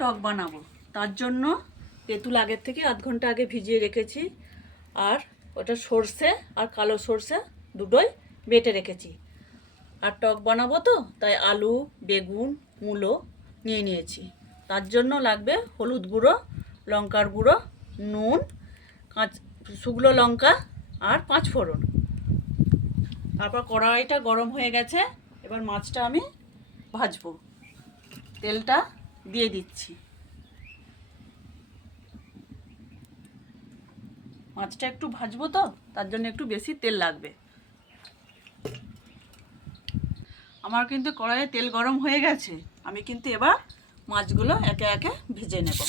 টক বানাবো। তার জন্য তেঁতুল আগের থেকে আধ ঘন্টা আগে ভিজিয়ে রেখেছি, আর ওটা সর্ষে আর কালো সর্ষে দুটোই বেটে রেখেছি। আর টক বানাবো তো, তাই আলু, বেগুন, মূলো নিয়ে নিয়েছি। তার জন্য লাগবে হলুদ গুঁড়ো, লঙ্কার গুঁড়ো, নুন, শুকনো লঙ্কা আর 5 ফোড়ন। তারপর কড়াইটা গরম হয়ে গেছে, এবার মাছটা আমি ভাজবো। তেলটা দিয়ে দিচ্ছি। মাছটা একটু ভাজবো তো, তার জন্য একটু বেশি তেল লাগবে। আমার কিন্তু কড়াইয়ে তেল গরম হয়ে গেছে, আমি কিন্তু এবার মাছগুলো একে একে ভেজে নেব।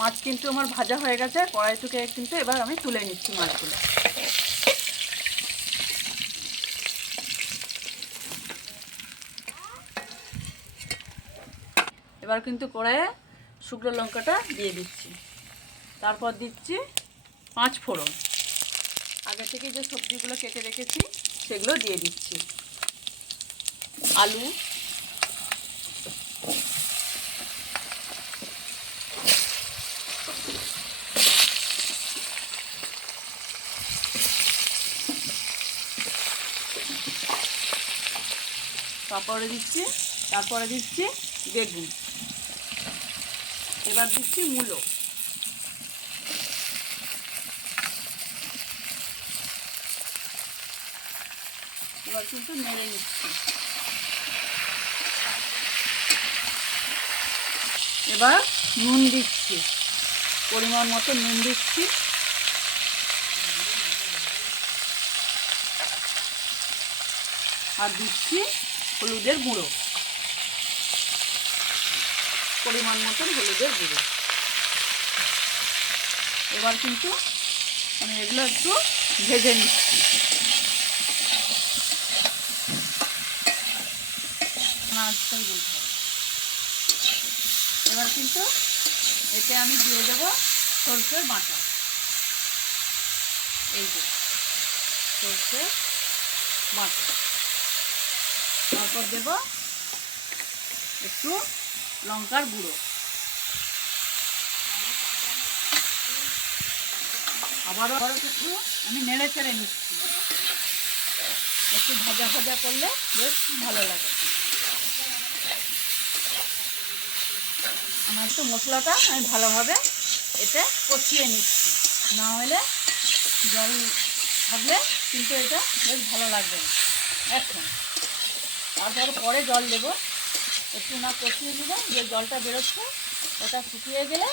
মাছ কিন্তু আমার ভাজা হয়ে গেছে, কড়াই থেকে কিন্তু এবার আমি তুলে নিচ্ছি মাছগুলো। এবার কিন্তু কড়াইয়ে শুকনো লঙ্কাটা দিয়ে দিচ্ছি, তারপর দিচ্ছি 5 ফোড়ন। আগে থেকে যে সবজিগুলো কেটে রেখেছি সেগুলো দিয়ে দিচ্ছি। আলু, তারপরে দিচ্ছি বেগুন, এবার দিচ্ছি মূলো। এবার কিন্তু নেড়ে নিচ্ছি। এবার নুন দিচ্ছি, পরিমাণ মতো নুন দিচ্ছি। আর দিচ্ছি হলুদের গুঁড়ো, পরিমাণ মতন হলুদের গুঁড়ো। এবার কিন্তু আমি এগুলো একটু ভেজে নিচ্ছি। এবার কিন্তু এতে আমি দিয়ে দেবো সরষের বাটা। এই যে সরষের বাটা, তারপর দেব একটু লঙ্কার গুঁড়ো। আবারও একটু আমি নেড়ে চেড়ে নিচ্ছি। একটু ভাজা ভাজা করলে বেশ ভালো লাগে। আমার একটু মশলাটা আমি ভালোভাবে এতে কষিয়ে নিচ্ছি, না হলে জল থাকলে কিন্তু এটা বেশ ভালো লাগবে না। এখন তারপর পরে জল দেবো, একটু না কষিয়ে নেবো, যে জলটা বেরোচ্ছে ওটা শুকিয়ে গেলে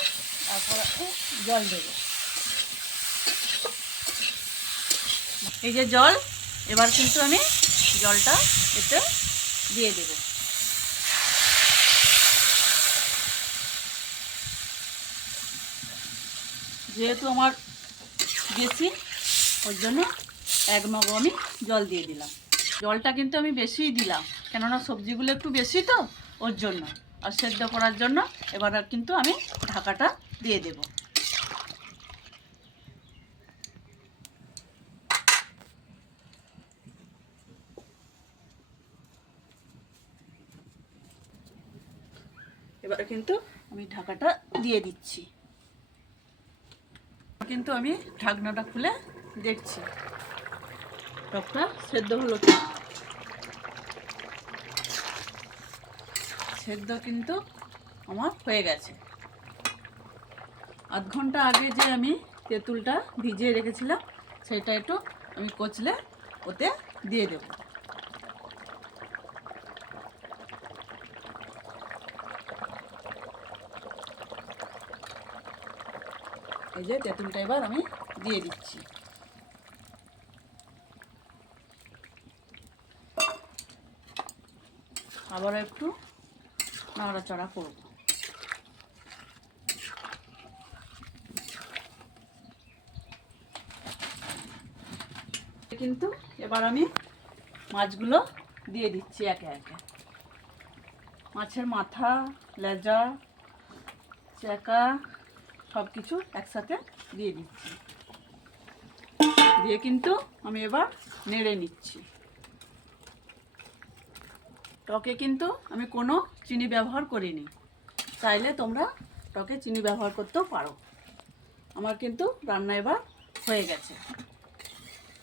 তারপরে জল দেবো। এই যে জল, এবার কিন্তু আমি জলটা এতে দিয়ে দেব। যেহেতু আমার বেশি, ওর জন্য 1 মগ আমি জল দিয়ে দিলাম। জলটা কিন্তু আমি বেশিই দিলাম, কেননা সবজিগুলো একটু বেশি তো, ওর জন্য। আর সেদ্ধ করার জন্য এবার কিন্তু আমি ঢাকাটা দিয়ে দেব। এবার কিন্তু আমি ঢাকাটা দিয়ে দিচ্ছি। কিন্তু আমি ঢাকনাটা খুলে দেখছি টকটা সেদ্ধ হলো কি। সেদ্ধ কিন্তু আমার হয়ে গেছে। আধ ঘন্টা আগে যে আমি তেঁতুলটা ভিজিয়ে রেখেছিলাম, সেটা একটু আমি কচলে ওতে দিয়ে দেব। এই যে তেঁতুলটা এবার আমি দিয়ে দিচ্ছি। আবারও একটু নাড়াচাড়া করব। কিন্তু এবার আমি মাছগুলো দিয়ে দিচ্ছি একে একে। মাছের মাথা, লেজা, চাকা সব কিছু একসাথে দিয়ে দিচ্ছি। দিয়ে কিন্তু আমি এবার নেড়ে নিচ্ছি। টকে কিন্তু আমি কোনো চিনি ব্যবহার করিনি, চাইলে তোমরা টকে চিনি ব্যবহার করতেও পারো। আমার কিন্তু রান্না এবার হয়ে গেছে।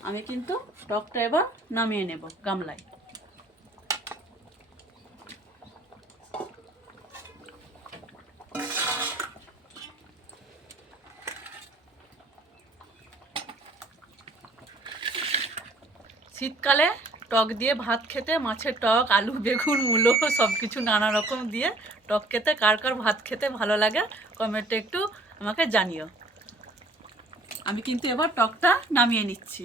আমি কিন্তু টকটা এবার নামিয়ে নেব গামলায়। শীতকালে টক দিয়ে ভাত খেতে, মাছের টক, আলু, বেগুন, মূলো সব কিছু নানা রকম দিয়ে টক খেতে কার কার ভাত খেতে ভালো লাগে কমেন্টে একটু আমাকে জানিও। আমি কিন্তু এবার টকটা নামিয়ে নিচ্ছি।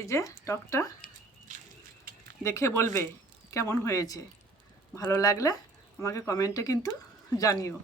এই যে টকটা, দেখে বলবে কেমন হয়েছে। ভালো লাগলে আমাকে কমেন্টে কিন্তু জানিও।